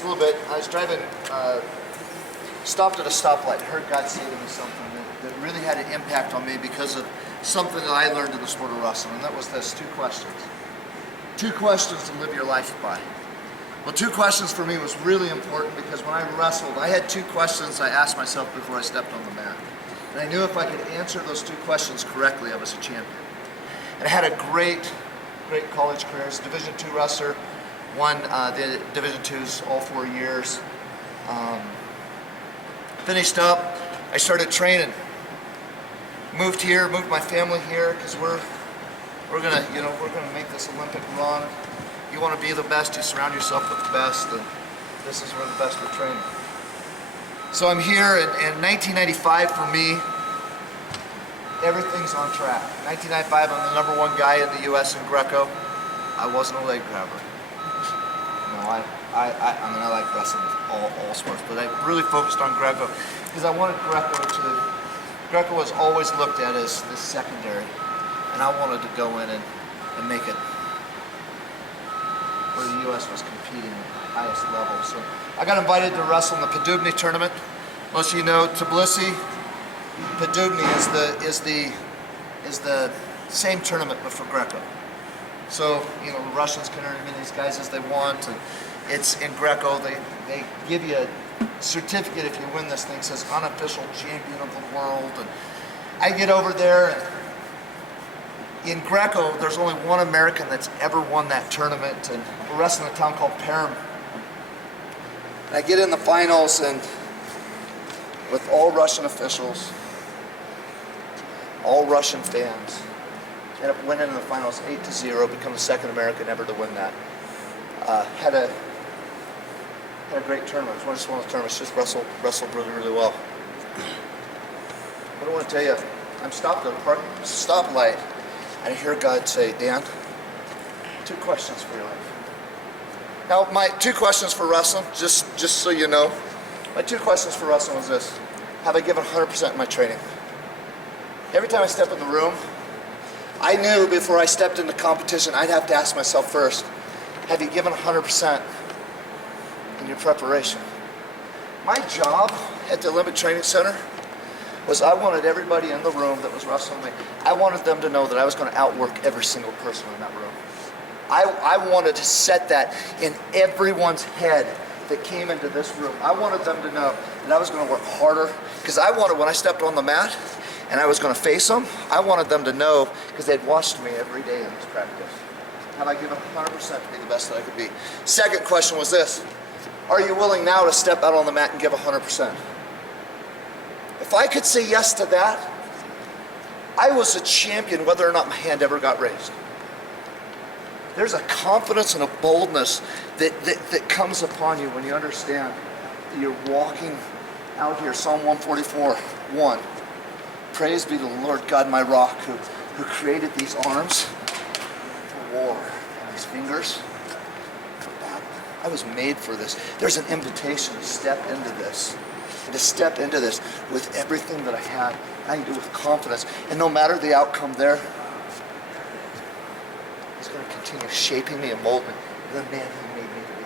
this a little bit. I was driving, stopped at a stoplight, heard God say to me something that really had an impact on me because of something that I learned in the sport of wrestling, and that was this: 2 questions. 2 questions to live your life by. Well, 2 questions for me was really important because when I wrestled, I had 2 questions I asked myself before I stepped on the mat. And I knew if I could answer those 2 questions correctly, I was a champion. And I had a great college career as a Division II wrestler. Won the Division IIs all 4 years. Finished up, I started training. Moved my family here because we're gonna make this Olympic run. You want to be the best, you surround yourself with the best, and this is where the best are training. So I'm here, and in 1995 for me, everything's on track. 1995, I'm the #1 guy in the U.S. in Greco. I wasn't a leg grabber. No, I like wrestling, all sports, but I really focused on Greco because I wanted Greco was always looked at as this secondary, and I wanted to go in and make it where the U.S. was competing at the highest level. So I got invited to wrestle in the Padubny tournament. Most of you know Tbilisi. Padubny is the same tournament but for Greco. So the Russians can enter these guys as they want, and it's in Greco. They give you a certificate if you win this thing. It says unofficial champion of the world, and I get over there, and in Greco, there's only one American that's ever won that tournament, and we're wrestling in a town called Perm. And I get in the finals, and with all Russian officials, all Russian fans, end up winning in the finals 8-0, become the 2nd American ever to win that. Had a great tournament. It was one of the tournaments, just wrestled really, really well. What I want to tell you, I'm stopped at a stoplight, and I hear God say, Dan, 2 questions for your life. Now, my 2 questions for wrestling, just so you know, my 2 questions for wrestling was this: have I given 100% in my training? Every time I step in the room, I knew before I stepped into competition, I'd have to ask myself first, have you given 100% in your preparation? My job at the Olympic Training Center was I wanted everybody in the room that was wrestling me, I wanted them to know that I was going to outwork every single person in that room. I wanted to set that in everyone's head that came into this room. I wanted them to know that I was going to work harder, because I wanted, when I stepped on the mat and I was going to face them, I wanted them to know, because they'd watched me every day in this practice. Have I given 100% to be the best that I could be? Second question was this: are you willing now to step out on the mat and give 100%? If I could say yes to that, I was a champion whether or not my hand ever got raised. There's a confidence and a boldness that comes upon you when you understand that you're walking out here. Psalm 144:1. Praise be to the Lord God, my rock, who created these arms for war and these fingers for battle. I was made for this. There's an invitation to step into this. And to step into this with everything that I had. I can do it with confidence. And no matter the outcome there, He's going to continue shaping me and molding me the man He made me to be.